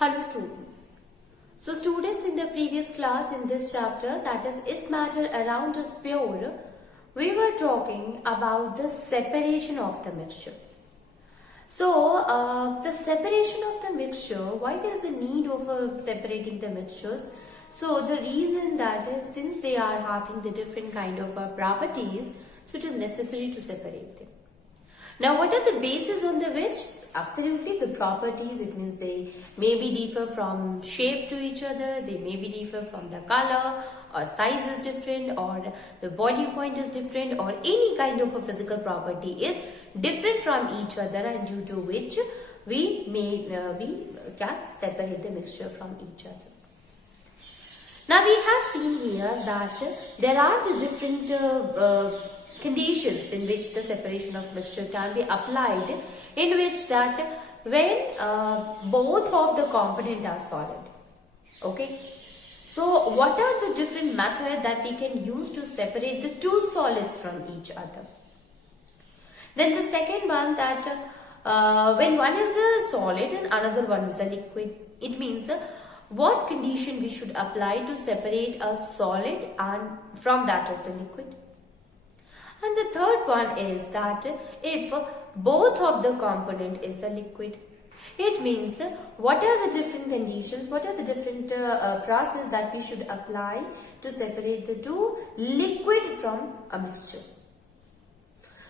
Hello students. So students, in the previous class in this chapter, that is matter around us pure, we were talking about the separation of the mixtures. So the separation of the mixture, why there is a need of separating the mixtures? So the reason that is, since they are having the different kind of properties, so it is necessary to separate them. Now, what are the bases on the which? Absolutely, the properties. It means they may be differ from shape to each other. They may be differ from the color, or size is different, or the body point is different, or any kind of a physical property is different from each other, and due to which we can separate the mixture from each other. Now, we have seen here that there are the different conditions in which the separation of mixture can be applied, in which that when both of the component are solid. Okay, so what are the different methods that we can use to separate the two solids from each other? Then the second one, that when one is a solid and another one is a liquid, it means what condition we should apply to separate a solid and from that of the liquid. And the third one is that if both of the component is a liquid, it means what are the different conditions, what are the different process that we should apply to separate the two liquid from a mixture.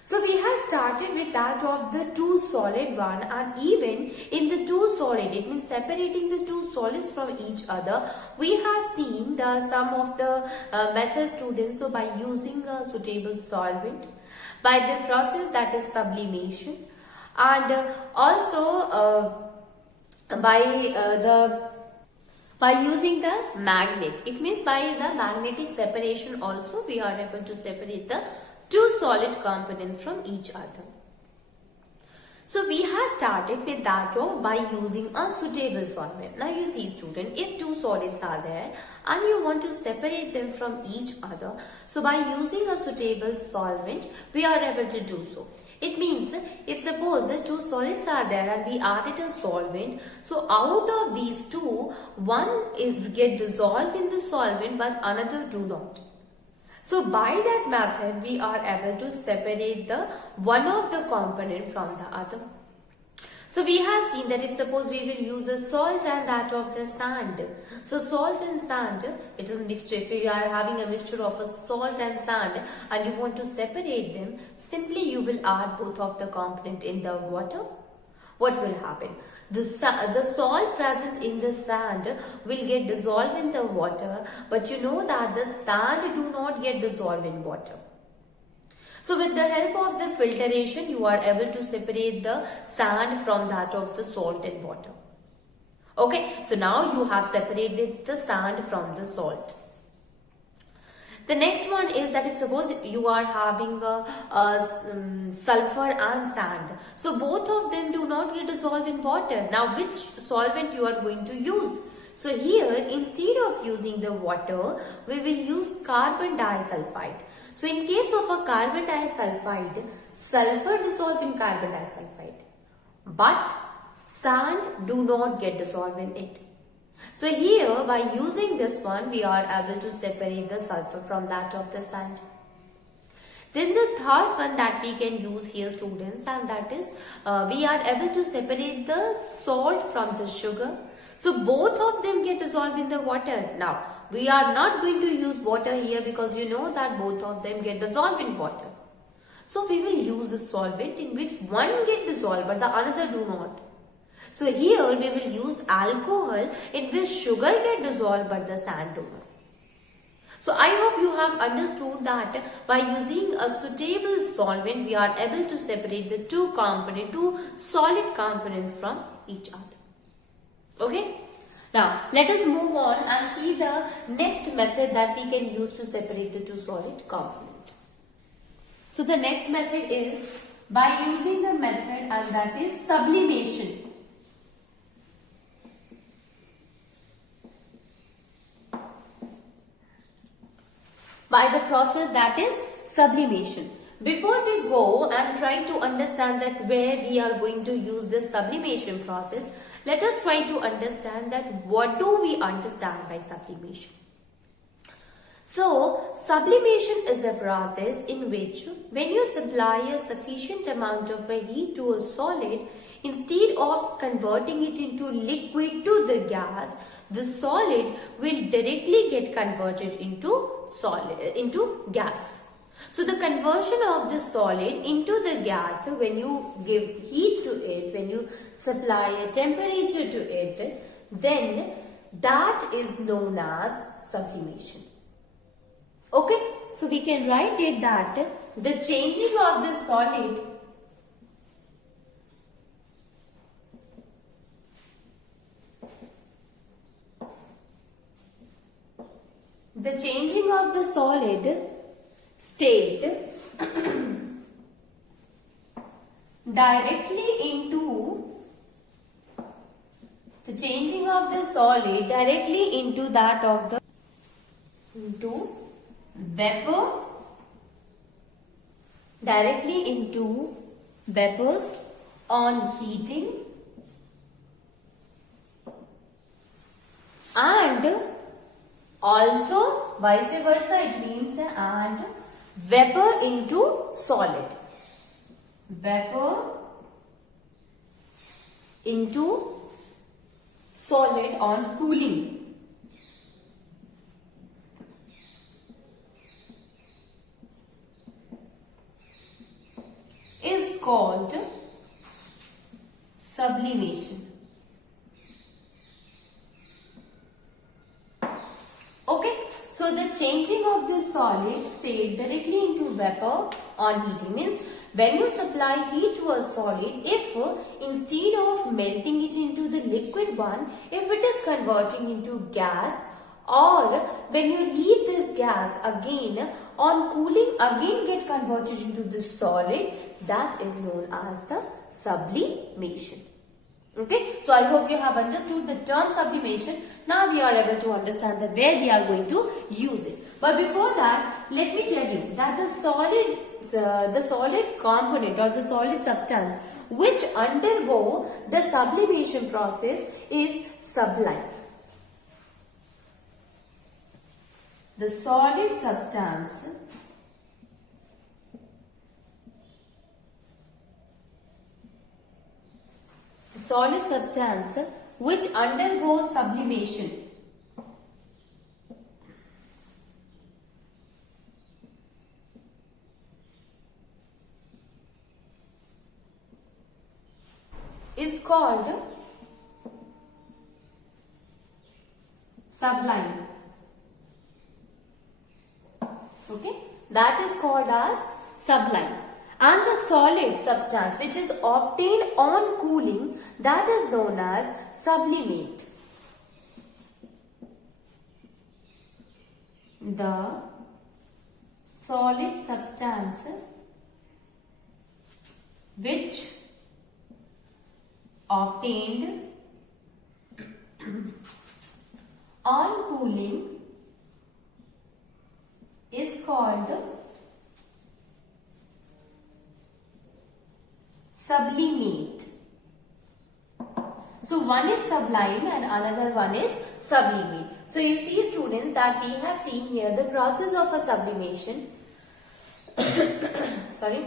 So we have started with that of the two solid one, and even in the two solid, it means separating the two solids from each other, we have seen some of the methods, students. So by using a suitable solvent, by the process that is sublimation, and also by using the magnet, it means by the magnetic separation also we are able to separate the two solid components from each other. So we have started with that by using a suitable solvent. Now you see student, if two solids are there and you want to separate them from each other, so by using a suitable solvent we are able to do so. It means if suppose two solids are there and we added a solvent, so out of these two, one is get dissolved in the solvent but another do not. So by that method we are able to separate the one of the component from the other. So we have seen that if suppose we will use a salt and that of the sand. So salt and sand, it is mixture. If you are having a mixture of a salt and sand and you want to separate them, simply you will add both of the component in the water. What will happen? The salt present in the sand will get dissolved in the water, but you know that the sand do not get dissolved in water. So with the help of the filtration, you are able to separate the sand from that of the salt and water. Okay, so now you have separated the sand from the salt. The next one is that if suppose you are having sulfur and sand, so both of them do not get dissolved in water. Now which solvent you are going to use? So here, instead of using the water, we will use carbon disulfide. So in case of a carbon disulfide, sulfur dissolves in carbon disulfide, but sand do not get dissolved in it. So here, by using this one, we are able to separate the sulfur from that of the sand. Then the third one that we can use here, students, and that is we are able to separate the salt from the sugar. So both of them get dissolved in the water. Now, we are not going to use water here because you know that both of them get dissolved in water. So we will use a solvent in which one get dissolved but the another do not. So here we will use alcohol in which sugar get dissolved but the sand do not. So I hope you have understood that by using a suitable solvent we are able to separate the two solid components from each other. Okay. Now let us move on and see the next method that we can use to separate the two solid components. So the next method is by using the method, and that is sublimation. By the process that is sublimation. Before we go and try to understand that where we are going to use this sublimation process, let us try to understand that what do we understand by sublimation. So, sublimation is a process in which when you supply a sufficient amount of a heat to a solid, instead of converting it into liquid to the gas, the solid will directly get converted into gas. So the conversion of the solid into the gas, when you give heat to it, when you supply a temperature to it, then that is known as sublimation. Okay, so we can write it that the changing of the solid state directly into the changing of the solid directly into that of the into vapor, directly into vapors on heating, and also vice versa, it means and vapor into solid, vapor into solid on cooling. Is called sublimation. Okay, so the changing of the solid state directly into vapor on heating means when you supply heat to a solid, if instead of melting it into the liquid one, if it is converting into gas, or when you leave this gas again on cooling again get converted into the solid, that is known as the sublimation. Okay, so I hope you have understood the term sublimation. Now we are able to understand that where we are going to use it. But before that, let me tell you that the solid component or the solid substance which undergo the sublimation process is sublime. The solid substance which undergoes sublimation is called sublime. Okay, that is called as sublime. And the solid substance which is obtained on cooling, that is known as sublimate. The solid substance which obtained on cooling is called sublimate. So one is sublime and another one is sublimate. So you see students that we have seen here the process of a sublimation sorry,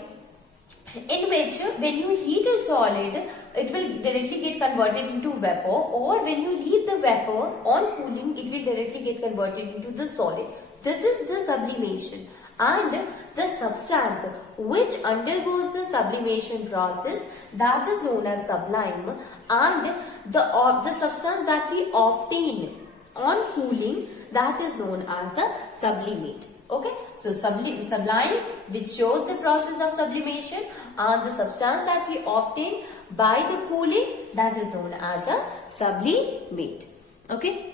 in which when you heat a solid, it will directly get converted into vapor, or when you leave the vapor on cooling, it will directly get converted into the solid. This is the sublimation. And the substance which undergoes the sublimation process, that is known as sublime, and the substance that we obtain on cooling, that is known as a sublimate. Okay, so sublime which shows the process of sublimation, and the substance that we obtain by the cooling, that is known as a sublimate. Okay,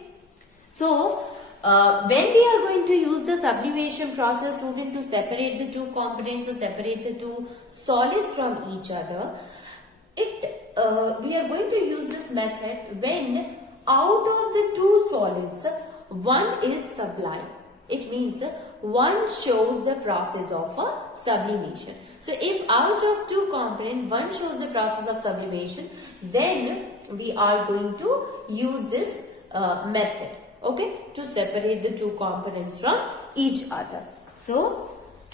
so when we are going to use the sublimation process, student, to separate the two components or separate the two solids from each other, we are going to use this method when out of the two solids, one is sublime It means one shows the process of a sublimation. So if out of two components, one shows the process of sublimation, then we are going to use this method, okay, to separate the two components from each other. So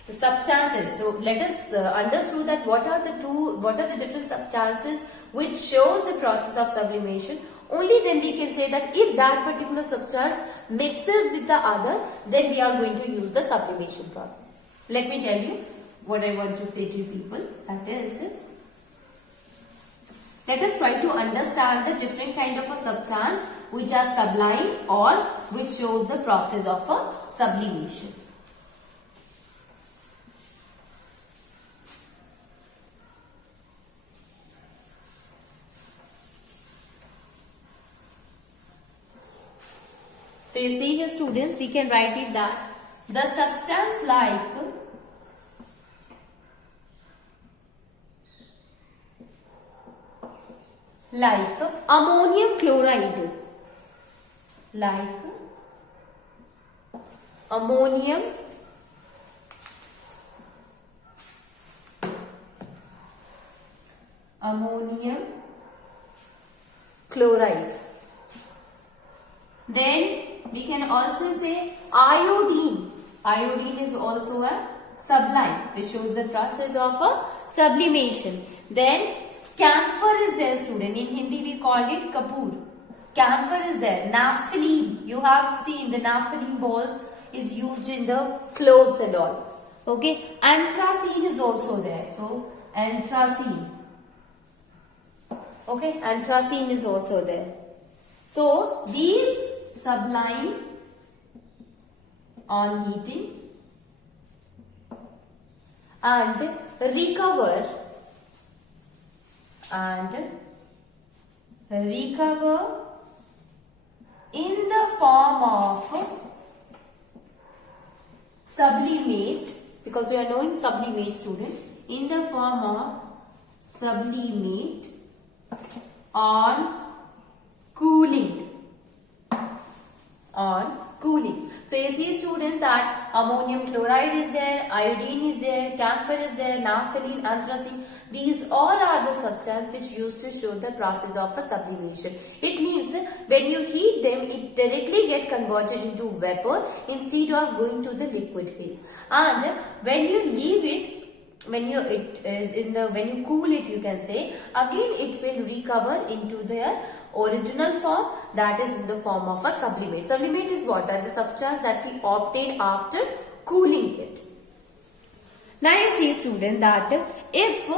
the substances. So let us understand that what are the different substances which shows the process of sublimation. Only then we can say that if that particular substance mixes with the other, then we are going to use the sublimation process. Let me tell you what I want to say to you people. That is, let us try to understand the different kind of a substance which are sublime or which shows the process of a sublimation. So you see here students, we can write it that the substance like ammonium chloride, like ammonium chloride. Then we can also say iodine. Iodine is also a sublime which shows the process of a sublimation. Then camphor is there, student. In Hindi we call it kapoor. Camphor is there. Naphthalene. You have seen the naphthalene balls is used in the clothes and all. Okay. Anthracene is also there. So anthracene. Okay. Anthracene is also there. So these sublime on heating and recover in the form of sublimate, because we are knowing sublimate, students, in the form of sublimate on cooling. So you see students that ammonium chloride is there, iodine is there, camphor is there, naphthalene, anthracene. These all are the substances which used to show the process of a sublimation. It means when you heat them, it directly get converted into vapor instead of going to the liquid phase. And when you leave it, when you cool it, you can say, again it will recover into their original form, that is in the form of a sublimate. Sublimate is what? That the substance that we obtain after cooling it. Now you see student that if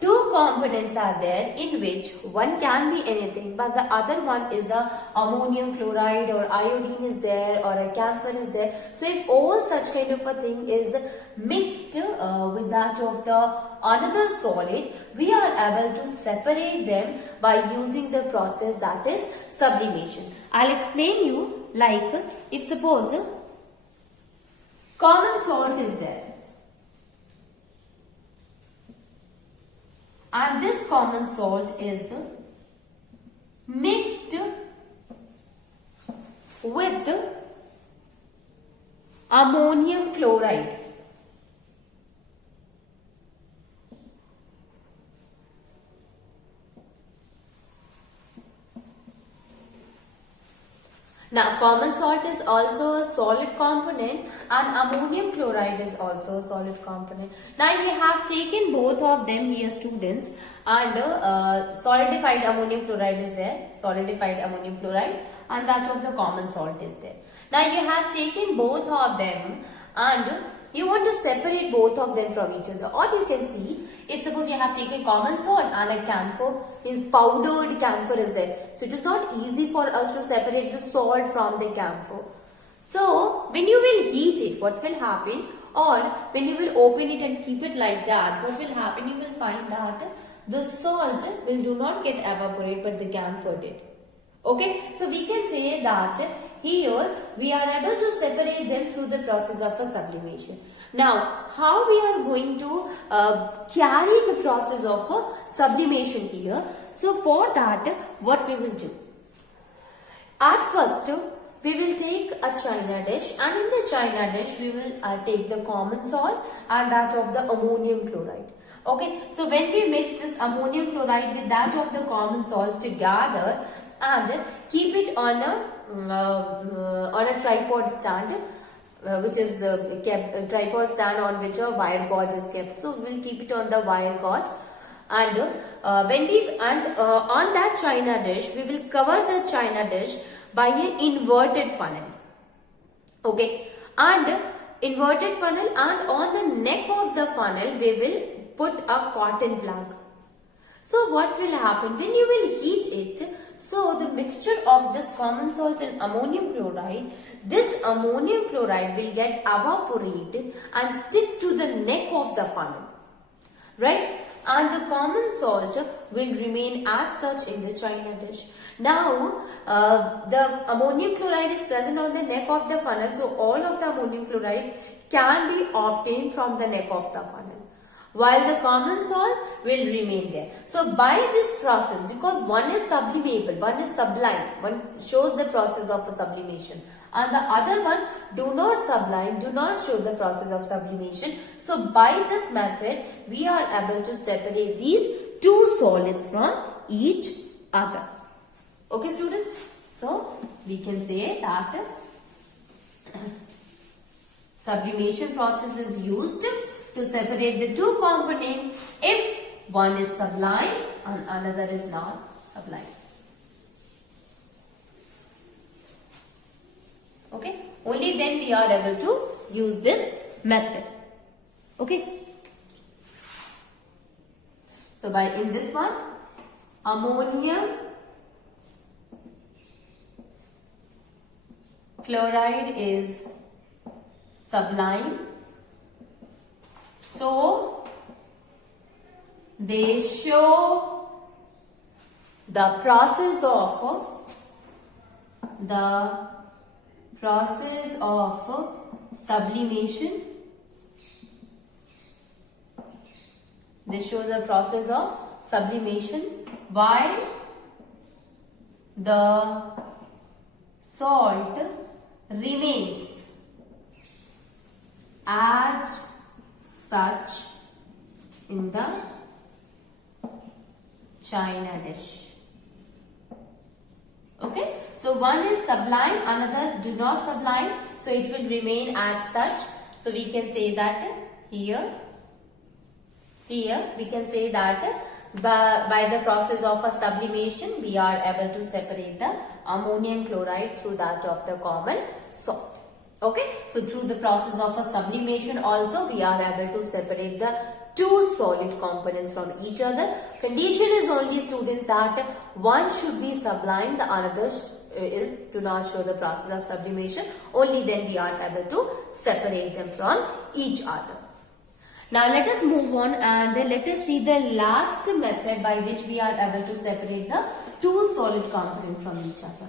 two components are there in which one can be anything but the other one is a ammonium chloride or iodine is there or a camphor is there. So if all such kind of a thing is mixed with that of the another solid, we are able to separate them by using the process that is sublimation. I'll explain you, like if suppose common salt is there, and this common salt is mixed with ammonium chloride. Now, common salt is also a solid component and ammonium chloride is also a solid component. Now, we have taken both of them here, students, and solidified ammonium chloride is there, solidified ammonium chloride, and that of the common salt is there. Now, you have taken both of them and you want to separate both of them from each other. Or you can see, if suppose you have taken common salt and a camphor, is powdered camphor is there. So it is not easy for us to separate the salt from the camphor. So when you will heat it, what will happen? Or when you will open it and keep it like that, what will happen? You will find that the salt will do not get evaporate but the camphor did. Okay, so we can say that here we are able to separate them through the process of a sublimation. Now, how we are going to carry the process of a sublimation here? So, for that, what we will do? At first, we will take a china dish, and in the china dish we will take the common salt and that of the ammonium chloride. Okay, so when we mix this ammonium chloride with that of the common salt together and keep it on a tripod stand, which is kept tripod stand on which a wire gauge is kept. So we will keep it on the wire gauge, and on that china dish we will cover the china dish by an inverted funnel. Okay, and inverted funnel, and on the neck of the funnel we will put a cotton plug. So what will happen when you will heat it? So the mixture of this common salt and ammonium chloride, this ammonium chloride will get evaporated and stick to the neck of the funnel, right? And the common salt will remain as such in the china dish. Now the ammonium chloride is present on the neck of the funnel, so all of the ammonium chloride can be obtained from the neck of the funnel, while the common salt will remain there. So by this process, because one is sublimable, one is sublime, one shows the process of a sublimation, and the other one do not sublime, do not show the process of sublimation. So by this method we are able to separate these two solids from each other. Okay students, so we can say that sublimation process is used to separate the two components if one is sublime and another is not sublime. Okay, only then we are able to use this method. Okay, so by in this one, ammonium chloride is sublime, so they show the process of sublimation. They show the process of sublimation, while the salt remains as such in the china dish. Okay, so one is sublime, another do not sublime, so it will remain as such. So we can say that here we can say that by the process of a sublimation we are able to separate the ammonium chloride through that of the common salt. Okay, so through the process of a sublimation also we are able to separate the two solid components from each other. Condition is only, students, that one should be sublime, the another is do not show the process of sublimation. Only then we are able to separate them from each other. Now let us move on and let us see the last method by which we are able to separate the two solid components from each other.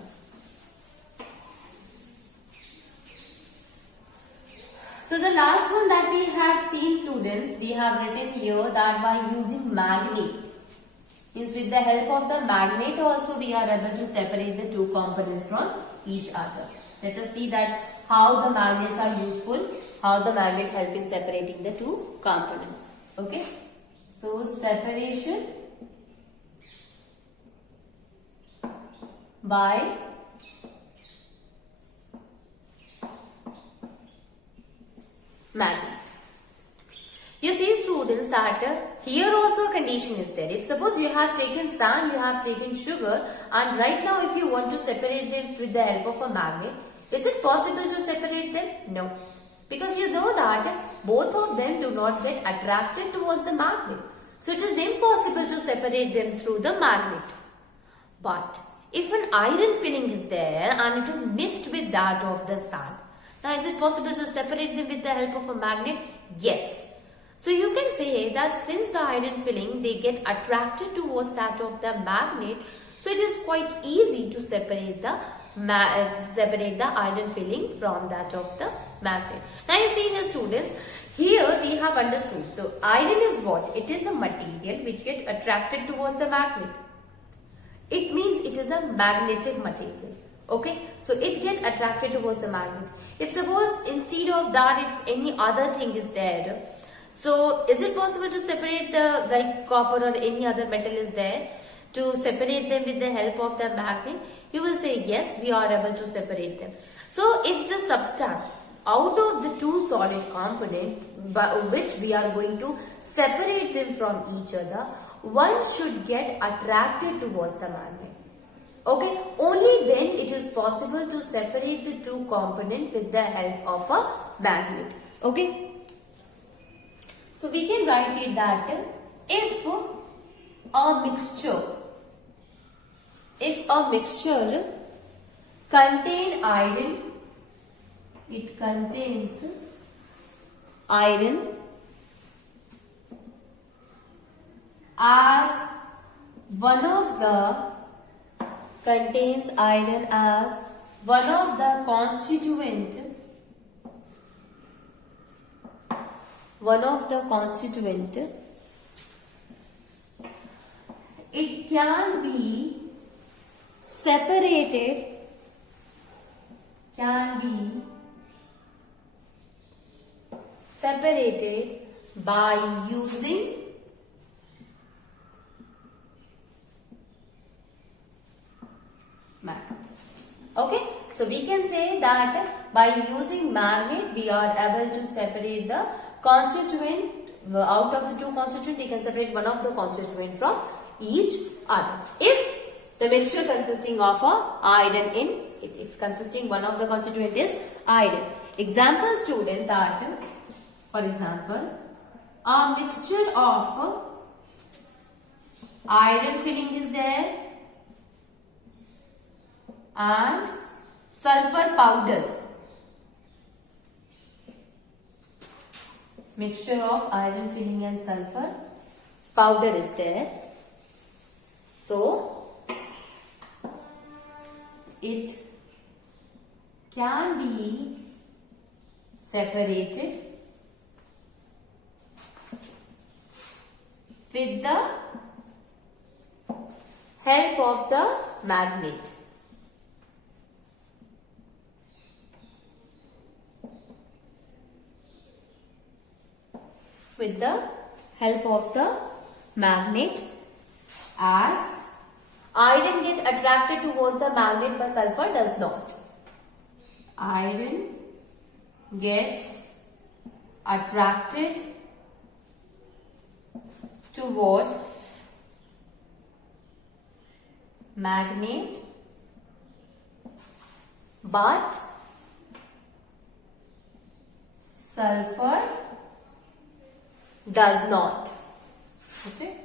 So the last one that we have seen, students, we have written here that by using magnet, means with the help of the magnet also we are able to separate the two components from each other. Let us see that how the magnets are useful, how the magnet help in separating the two components. Okay, so separation by magnet. You see, students, that here also a condition is there. If suppose you have taken sand, you have taken sugar, and right now if you want to separate them with the help of a magnet, is it possible to separate them? No. Because you know that both of them do not get attracted towards the magnet. So it is impossible to separate them through the magnet. But if an iron filling is there and it is mixed with that of the sand, now is it possible to separate them with the help of a magnet? Yes. So you can say that since the iron filling, they get attracted towards that of the magnet, so it is quite easy to separate the iron filling from that of the magnet. Now you see the students, here we have understood. So iron is what? It is a material which gets attracted towards the magnet. It means it is a magnetic material. Okay, so it get attracted towards the magnet. If suppose instead of that, if any other thing is there, so is it possible to separate the, like copper or any other metal is there, to separate them with the help of the magnet? You will say yes, we are able to separate them. So if the substance out of the two solid component by which we are going to separate them from each other, one should get attracted towards the magnet. Okay, only then it is possible to separate the two components with the help of a magnet. Okay, so we can write it that if a mixture contain iron, it contains iron as one of the constituent, it can be separated, by using magnet. Okay, so we can say that by using magnet we are able to separate the constituent. Out of the two constituent, we can separate one of the constituent from each other. If the mixture consisting of a iron in it, if consisting one of the constituent is iron. Example student, that for example a mixture of iron filling is there and sulfur powder. Mixture of iron filling and sulfur powder is there. So it can be separated with the help of the magnet. With the help of the magnet, as iron get attracted towards the magnet but sulfur does not. Iron gets attracted towards magnet but sulfur does not. Okay.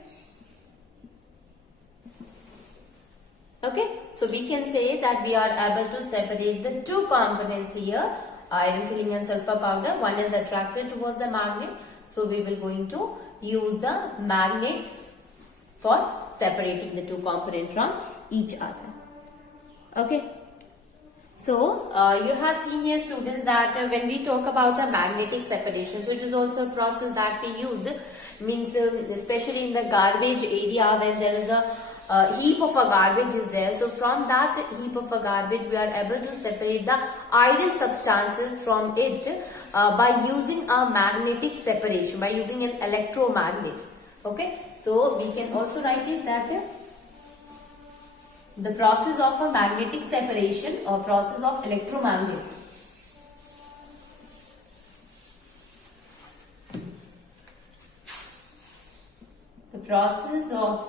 Okay, so we can say that we are able to separate the two components here, iron filling and sulfur powder. One is attracted towards the magnet, so we will going to use the magnet for separating the two components from each other. Okay. So, you have seen here students that when we talk about the magnetic separation, so it is also a process that we use, means especially in the garbage area when there is a heap of a garbage is there. So, from that heap of a garbage we are able to separate the ideal substances from it by using a magnetic separation, by using an electromagnet. Okay, so we can also write it that the process of a magnetic separation or process of electromagnet. The process of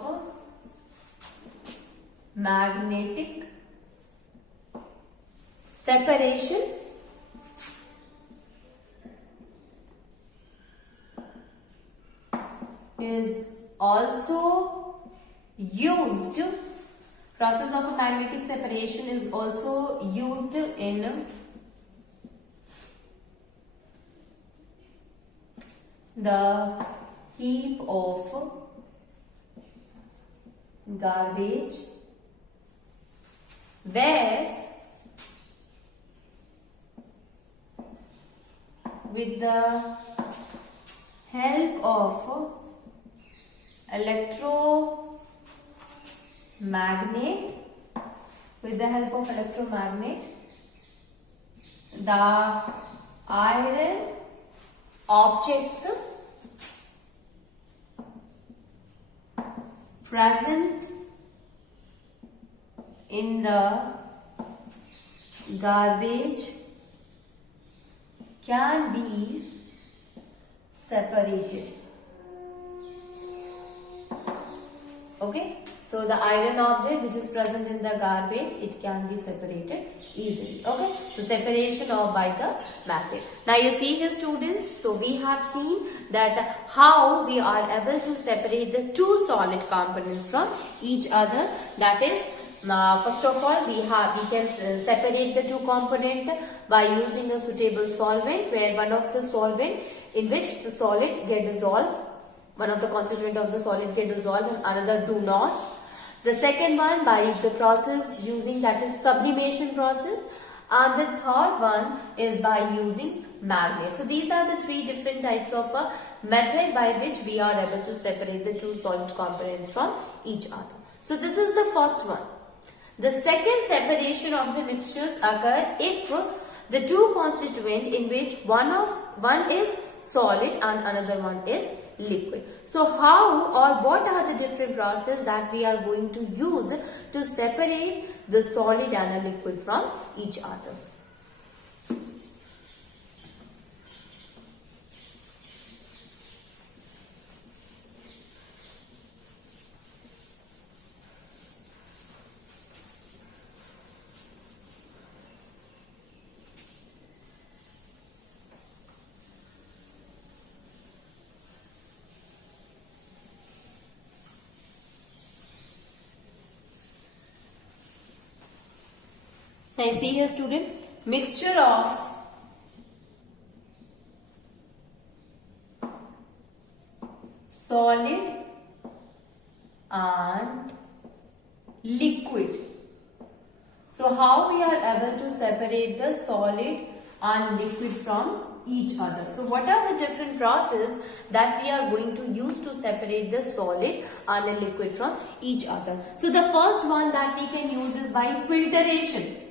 magnetic separation is also used. Process of a magnetic separation is also used in the heap of garbage where with the help of electromagnet with the help of electromagnet, the iron objects present in the garbage can be separated. Okay, so the iron object which is present in the garbage, it can be separated easily. Okay, so separation or by the magnet. Now you see here students, so we have seen that how we are able to separate the two solid components from each other. That is, first of all we can separate the two components by using a suitable solvent, where one of the solvent in which the solid get dissolved, one of the constituent of the solid get dissolved and another do not. The second one by the process using, that is sublimation process, and the third one is by using magnet. So these are the three different types of method by which we are able to separate the two solid components from each other. So this is the first one. The second separation of the mixtures occur if the two constituent in which one is solid and another one is liquid. So how or what are the different processes that we are going to use to separate the solid and a liquid from each other? Now see here student, mixture of solid and liquid. So how we are able to separate the solid and liquid from each other? So what are the different processes that we are going to use to separate the solid and the liquid from each other? So the first one that we can use is by filtration.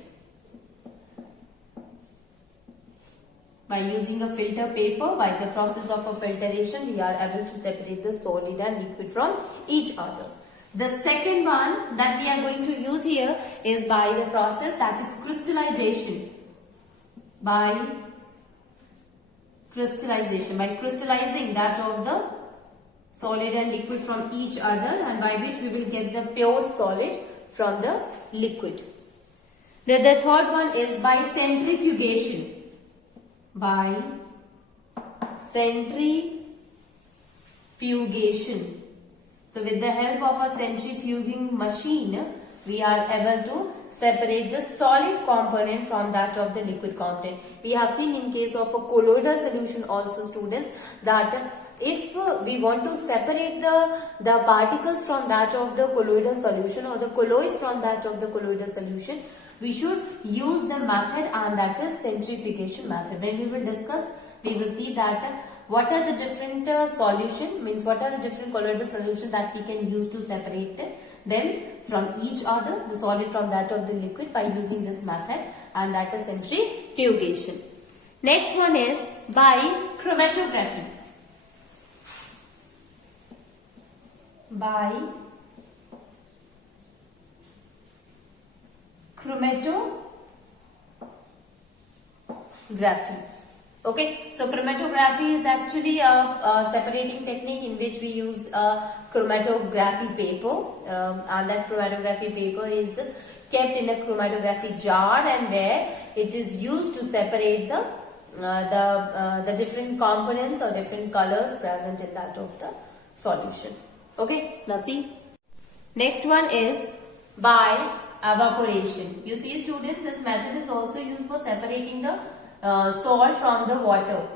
By using a filter paper, by the process of a filtration, we are able to separate the solid and liquid from each other. The second one that we are going to use here is by the process that is crystallization. By crystallizing that of the solid and liquid from each other, and by which we will get the pure solid from the liquid. The third one is by centrifugation. By centrifugation. So with the help of a centrifuging machine, we are able to separate the solid component from that of the liquid component. We have seen in case of a colloidal solution also students, that if we want to separate the particles from that of the colloidal solution or the colloids from that of the colloidal solution, we should use the method, and that is centrifugation method. When we will discuss, we will see that what are the different solution, means what are the different colloidal solutions that we can use to separate them from each other, the solid from that of the liquid, by using this method, and that is centrifugation. Next one is by chromatography. By chromatography. Okay, so chromatography is actually a separating technique in which we use a chromatography paper, and that chromatography paper is kept in a chromatography jar, and where it is used to separate the different components or different colors present in that of the solution. Okay, now see, next one is by evaporation. You see students, this method is also used for separating the salt from the water.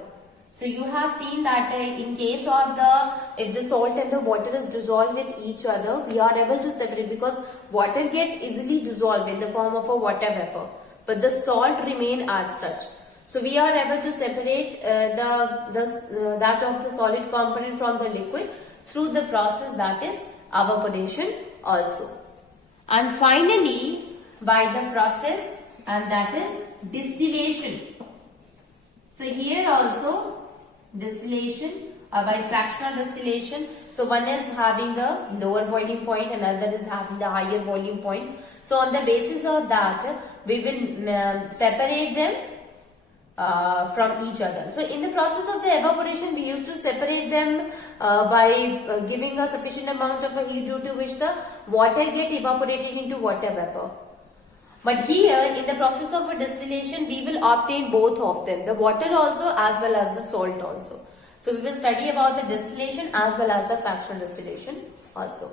So you have seen that in case of if the salt and the water is dissolved with each other, we are able to separate, because water get easily dissolved in the form of a water vapor, but the salt remain as such. So we are able to separate that of the solid component from the liquid through the process that is evaporation also. And finally, by the process, and that is distillation. So here also distillation by fractional distillation. So one is having a lower boiling point, another is having the higher boiling point. So on the basis of that, we will separate them from each other. So in the process of the evaporation, we used to separate them by giving a sufficient amount of a heat due to which the water get evaporated into water vapor. But here in the process of a distillation, we will obtain both of them, the water also as well as the salt also. So we will study about the distillation as well as the fractional distillation also.